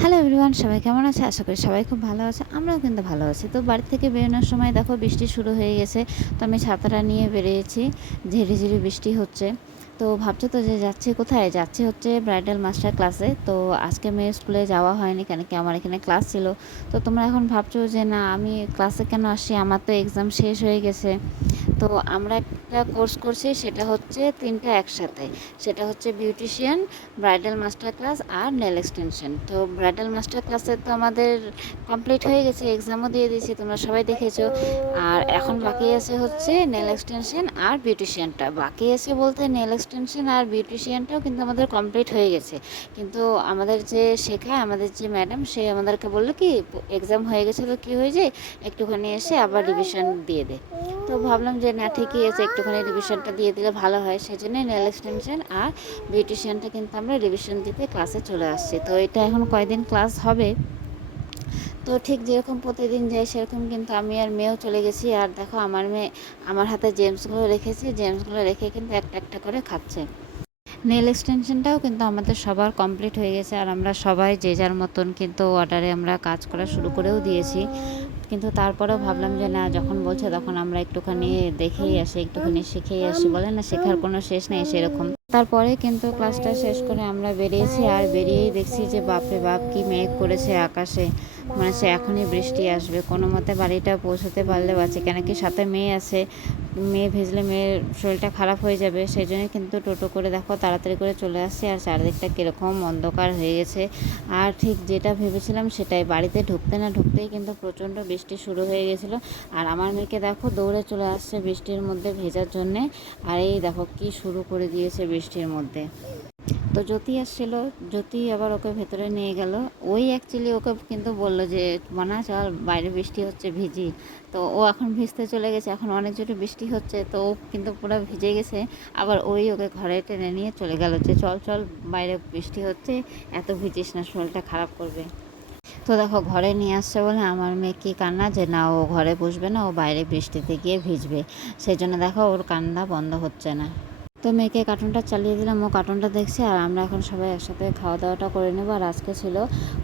Hello everyone, সবাই কেমন আছে? আশা করি সবাই খুব ভালো আছে। আমরাও কিন্তু ভালো আছি। তো বাড়ি থেকে বেরোনোর সময় দেখো বৃষ্টি শুরু হয়ে গেছে। তো আমি ছাতাটা নিয়ে বেরিয়েছি। ঝিরিঝিরি বৃষ্টি হচ্ছে। তো ভাবছো তো যে যাচ্ছি কোথায়? যাচ্ছি হচ্ছে ব্রাইডাল মাস্টার ক্লাসে। তো আজকে মেয়ের স্কুলে যাওয়া হয়নি, কেন কি আমার এখানে ক্লাস ছিল। তো তোমরা এখন ভাবছো যে না, আমি ক্লাসে কেন আসি, আমার তো এক্সাম শেষ হয়ে গেছে। তো আমরা একটা কোর্স করছি, সেটা হচ্ছে তিনটা একসাথে। সেটা হচ্ছে বিউটিশিয়ান, ব্রাইডাল মাস্টার ক্লাস আর নেল এক্সটেনশন। তো ব্রাইডাল মাস্টার ক্লাসে তো আমাদের কমপ্লিট হয়ে গেছে, এক্সামও দিয়ে দিয়েছি, তোমরা সবাই দেখেছো। আর এখন বাকি আছে হচ্ছে নেল এক্সটেনশন আর বিউটিশিয়ানটা। বাকি আছে বলতে নেল এক্সটেনশন আর বিউটিশিয়ানটাও কিন্তু আমাদের কমপ্লিট হয়ে গেছে। কিন্তু আমাদের যে শেখায়, আমাদের যে ম্যাডাম, সে আমাদেরকে বললো কি এক্সাম হয়ে গেছে তো কী হয়ে যায়, একটুখানি এসে আবার রিভিশন দিয়ে দে। তো ভাবলাম যে না, ঠিকই আছে, একটুখানি রিভিশনটা দিয়ে দিলে ভালো হয়। সেজন্য নেল এক্সটেনশন আর বিউটিশিয়ানটা কিন্তু আমরা রিভিশন দিতে ক্লাসে চলে আসছি। তো এটা এখন কয়দিন ক্লাস হবে। তো ঠিক যেরকম প্রতিদিন যাই সেরকম কিন্তু আমি আর মেয়েও চলে গেছি। আর দেখো আমার মেয়ে আমার হাতে জেমসগুলো রেখেছে, জেমসগুলো রেখে কিন্তু একটা একটা করে খাচ্ছে। নেল এক্সটেনশনটাও কিন্তু আমাদের সবার কমপ্লিট হয়ে গেছে, আর আমরা সবাই যে যার মতন কিন্তু অর্ডারে আমরা কাজ করা শুরু করেও দিয়েছি। কিন্তু তারপরেও ভাবলাম যে না, যখন বলছে তখন আমরা একটুখানি দেখেই আসি, একটুখানি শিখেই আসি। বলে না, শেখার কোনো শেষ নেই সেরকম। তারপরে কিন্তু ক্লাসটা শেষ করে আমরা বেরিয়েছি, আর বেরিয়েই দেখছি যে বাপরে বাপ, কি মেঘ করেছে আকাশে। মানে সে এখনই বৃষ্টি আসবে। কোনো মতে বাড়িটা পৌঁছতে পারলে বাঁচে, কেন কি সাথে মেয়ে আছে। মেয়ে ভেজলে মেয়ের শরীরটা খারাপ হয়ে যাবে। সেই জন্যই কিন্তু টোটো করে দেখো তাড়াতাড়ি করে চলে আসছি। আর চারিদিকটা কীরকম অন্ধকার হয়ে গেছে। আর ঠিক যেটা ভেবেছিলাম সেটাই, বাড়িতে ঢুকতে না ঢুকতেই কিন্তু প্রচণ্ড বৃষ্টি শুরু হয়ে গেছিলো। আর আমার মেয়েকে দেখো দৌড়ে চলে আসছে বৃষ্টির মধ্যে ভেজার জন্যে। আর এই দেখো কি শুরু করে দিয়েছে বৃষ্টির মধ্যে। তো জ্যোতি আসছিল, জ্যোতি আবার ওকে ভেতরে নিয়ে গেল। ওই অ্যাকচুয়ালি ওকে কিন্তু বললো যে মানা চল, বাইরে বৃষ্টি হচ্ছে, ভিজি। তো ও এখন ভিজতে চলে গেছে, এখন অনেক জোরে বৃষ্টি হচ্ছে, তো ও কিন্তু পুরো ভিজে গেছে। আবার ওই ওকে ঘরে টেনে নিয়ে চলে গেল যে চল চল, বাইরে বৃষ্টি হচ্ছে, এত ভিজিস না, শরীরটা খারাপ করবে। তো দেখো ঘরে নিয়ে আসছে বলে আমার মেয়ে কি কান্না, যে না ও ঘরে বসবে না, ও বাইরে বৃষ্টিতে গিয়ে ভিজবে। সেই জন্য দেখো ওর কান্না বন্ধ হচ্ছে না। তো মেয়েকে কার্টুনটা চালিয়ে দিলাম, ও কার্টুনটা দেখছে। আর আমরা এখন সবাই একসাথে খাওয়া দাওয়াটা করে নেব। আর আজকে ছিল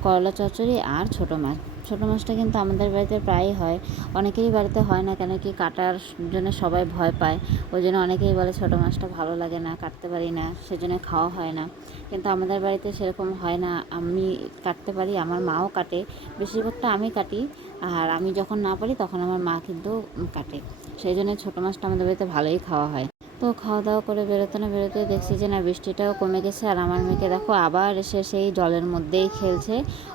করলা চচ্চড়ি আর ছোটো মাছ। ছোটো মাছটা কিন্তু আমাদের বাড়িতে প্রায়ই হয়, অনেকেরই বাড়িতে হয় না, কেন কি কাটার জন্য সবাই ভয় পায়। ওই জন্য অনেকেই বলে ছোটো মাছটা ভালো লাগে না, কাটতে পারি না, সেজন্য খাওয়া হয় না। কিন্তু আমাদের বাড়িতে সেরকম হয় না, আমি কাটতে পারি, আমার মাও কাটে। বেশিরভাগটা আমি কাটি। আর আমি যখন না পারি তখন আমার মা কিন্তু কাটে। সেই জন্য ছোটো মাছটা আমাদের বাড়িতে ভালোই খাওয়া হয়। তো খাওয়া দাওয়া করে বেরোতে না বেরোতে দেখছি যে না, বৃষ্টিটাও কমে গেছে। আর আমার মেয়েকে দেখো আবার এসে সেই জলের মধ্যেই খেলছে।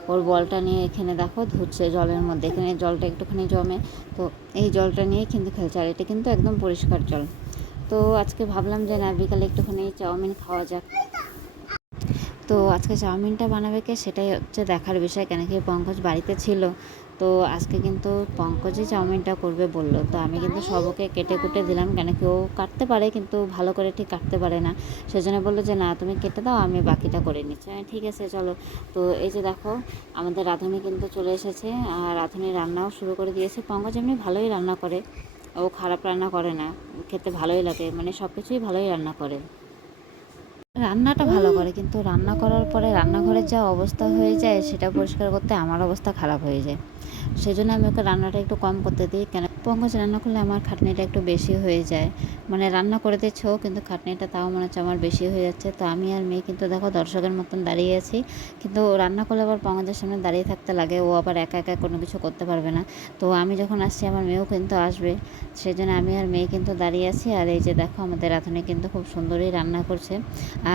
ওর বলটা নিয়ে এখানে দেখো ধুচ্ছে জলের মধ্যে, এখানে জলটা একটুখানি জমে। তো এই জলটা নিয়েই কিন্তু খেলছে, আর এটা কিন্তু একদম পরিষ্কার জল। তো আজকে ভাবলাম যে না, বিকালে একটুখানি চাউমিন খাওয়া যাক। তো আজকে চাউমিনটা বানাবে কে, সেটাই হচ্ছে দেখার বিষয়, কেন কি পঙ্কজ বাড়িতে ছিল। তো আজকে কিন্তু পঙ্কজই চাউমিনটা করবে বললো। তো আমি কিন্তু সবকে কেটে কুটে দিলাম, কেন কি ও কাটতে পারে কিন্তু ভালো করে ঠিক কাটতে পারে না। সেজন্য বললো যে না, তুমি কেটে দাও, আমি বাকিটা করে নিচ্ছি। ঠিক আছে চলো। তো এই যে দেখো আমাদের রাঁধুনি কিন্তু চলে এসেছে, আর রাঁধুনি রান্নাও শুরু করে দিয়েছে। পঙ্কজ এমনি ভালোই রান্না করে, ও খারাপ রান্না করে না, খেতে ভালোই লাগে, মানে সব কিছুই ভালোই রান্না করে। রান্নাটা ভালো করে, কিন্তু রান্না করার পরে রান্নাঘরের যা অবস্থা হয়ে যায়, সেটা পরিষ্কার করতে আমার অবস্থা খারাপ হয়ে যায়। সেজন্য আমি ওকে রান্নাটা একটু কম করতে দিই। কেন পঙ্কজ রান্না করলে আমার খাটনিটা একটু বেশি হয়ে যায়। মানে রান্না করে দিচ্ছেও, কিন্তু খাটনিটা তাও মনে হচ্ছে আমার বেশি হয়ে যাচ্ছে। তো আমি আর মেয়ে কিন্তু দেখো দর্শকের মতন দাঁড়িয়ে আছি। কিন্তু রান্না করলে আবার পঙ্কজের সামনে দাঁড়িয়ে থাকতে লাগে, ও আবার একা একা কোনো কিছু করতে পারবে না। তো আমি যখন আসছি আমার মেয়েও কিন্তু আসবে, সেজন্য আমি আর মেয়ে কিন্তু দাঁড়িয়ে আছি। আর এই যে দেখো আমাদের রাঁধুনি কিন্তু খুব সুন্দরই রান্না করছে।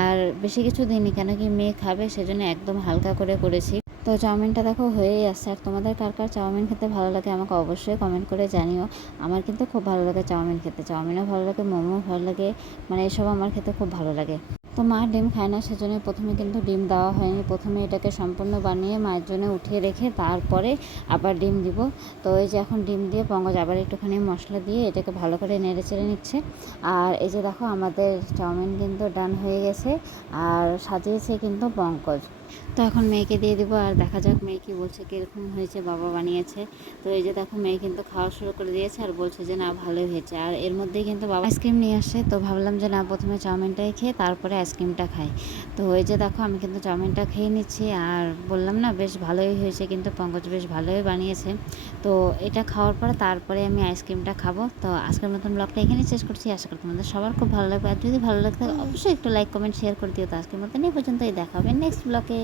আর বেশি কিছু দিইনি, কেন কি মেয়ে খাবে, সেজন্য একদম হালকা করে করেছি। তো চাউমিনটা দেখো হয়েই আসছে। আর তোমাদের কার কার চাউমিন খেতে ভালো লাগে আমাকে অবশ্যই কমেন্ট করে জানিও। আমার কিন্তু খুব ভালো লাগে চাউমিন খেতে, চাউমিনও ভালো লাগে, মোমোও ভালো লাগে, মানে এসব আমার খেতে খুব ভালো লাগে। তো মা ডিম খায় না, সেজন্য প্রথমে কিন্তু ডিম দেওয়া হয়নি। প্রথমে এটাকে সম্পূর্ণ বানিয়ে মায়ের জন্য উঠিয়ে রেখে তারপরে আবার ডিম দিব। তো এই যে এখন ডিম দিয়ে পঙ্কজ আবার একটুখানি মশলা দিয়ে এটাকে ভালো করে নেড়ে চেড়ে নিচ্ছে। আর এই যে দেখো আমাদের চাউমিন কিন্তু ডান হয়ে গেছে, আর সাজিয়েছে কিন্তু পঙ্কজ। তো এখন মেয়েকে দিয়ে দিব আর দেখা যাক মেয়ে কি বলছে, কীরকম হয়েছে, বাবা বানিয়েছে। তো এই যে দেখো মেয়ে কিন্তু খাওয়া শুরু করে দিয়েছে আর বলছে যে না ভালোই হয়েছে। আর এর মধ্যেই কিন্তু বাবা আইসক্রিম নিয়ে আসে, তো ভাবলাম যে না প্রথমে চাউমিনটাই খেয়ে তারপরে আইসক্রিমটা খাই। তো এই যে দেখো আমি কিন্তু চাউমিনটা খেয়ে নিচ্ছি আর বললাম না বেশ ভালোই হয়েছে, কিন্তু পঙ্কজ বেশ ভালোই বানিয়েছে। তো এটা খাওয়ার পরে তারপরে আমি আইসক্রিমটা খাবো। তো আজকের মতন ব্লগটা এখানেই শেষ করছি, আশা করি তোমাদের সবার খুব ভালো লাগবে। আর যদি ভালো লাগতে অবশ্যই একটু লাইক কমেন্ট শেয়ার করে দিও। তো আজকের মতন এই পর্যন্তই, দেখা হবে নেক্সট ব্লগে।